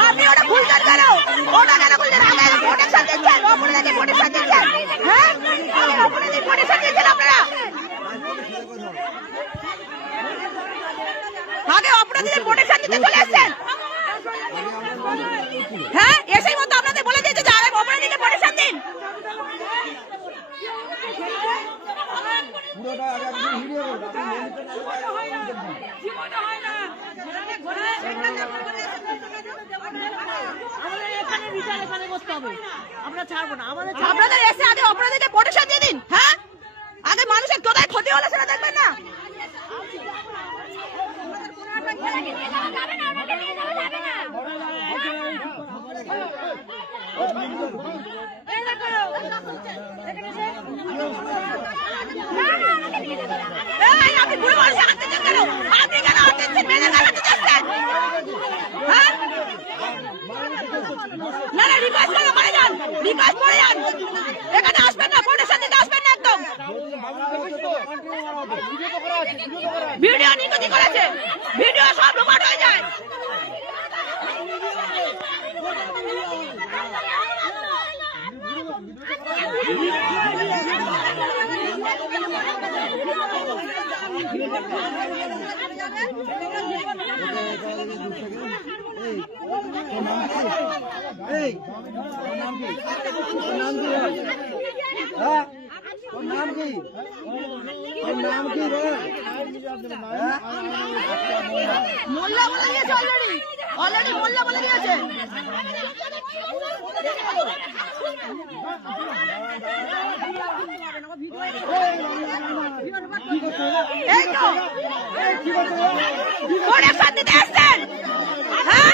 আপনি ওটা খুলছেন কেন ওটা কেন আগে প্রোটেকশন দিচ্ছেন অপরাধীকে প্রোটেকশন দিচ্ছেন হ্যাঁ আগে অপরাধীকে প্রোটেকশন দিচ্ছেন আপনারা চলে এসেছেন হ্যাঁ মতো আপনাদের, বলে দিয়েছে যে আপনাদের এসে আগে অপরাধীকে প্রোটেকশন দিয়ে দিন হ্যাঁ? আগে মানুষের কোথায় ক্ষতি হলো সেটা দেখবেন না এই, আপনি বুড়ো মানুষকে হাত দিচ্ছেন কেন? আপনি কেন হাত দিচ্ছেন? মেয়েদের গায়ে হাত দিচ্ছেন? হ্যাঁ? না, না, করে পরে যান। request করে যান। এখানে আসবেন না, protection দিতে আসবেন না একদম। ভিডিও নিকুতি করেছে। ভিডিও সব লোপাট হয়ে যায়। এই নাম কি? হ্যাঁ নাম কি? নাম কি? মোল্লা। বলে দিয়েছে অলরেডি অলরেডি মোল্লা বলে প্রোটেকশন দিতে আসছেন। হ্যাঁ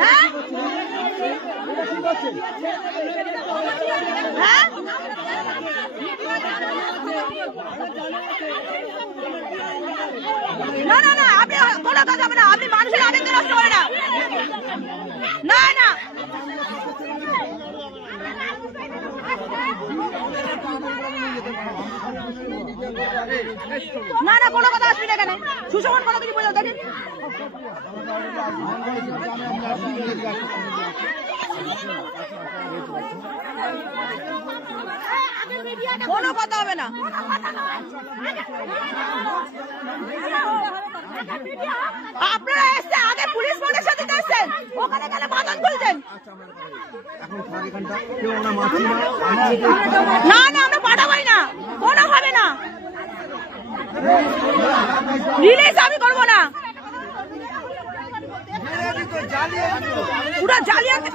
হ্যাঁ হ্যাঁ না না না আপনি কোনো কাজ হবে না আপনি মানুষের আবেগ নষ্ট করে না। না না। না না কোনো কথা আসবি না এখানে সুশমন কথা তুমি বোঝাও দেখেন কোনো কথা হবে না। আপনারা এসছে আগে পুলিশ প্রোটেকশন সাথে এসছেন ওখানে গেলে বাদন খুলছেন। না না, আমরা পাঠাবোই না। কোনো হবে না। রিলিজ আমি করব না। পুরো জালিয়াতি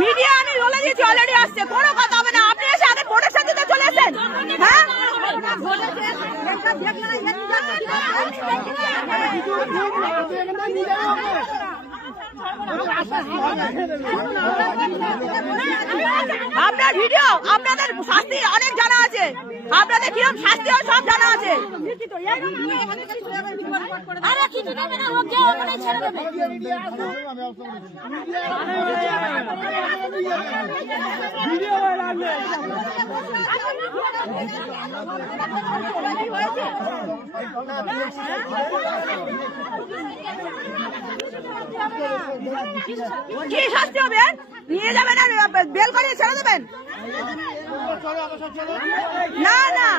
মিডিয়া আমি বলে দিয়েছি অলরেডি আসছে। কোনো কথা হবে না। আপনি এসে আগে প্রোটেকশন দিতে চলে এসেন হ্যাঁ? আপনার ভিডিও আপনাদের শাস্তি অনেক জানা আছে। আপনাদের কীরকম শাস্তি হয় সব জানা আছে। আরে কি শাস্তি হবে নিয়ে যাবেন আর বেল করে ছেড়ে দেবেন না না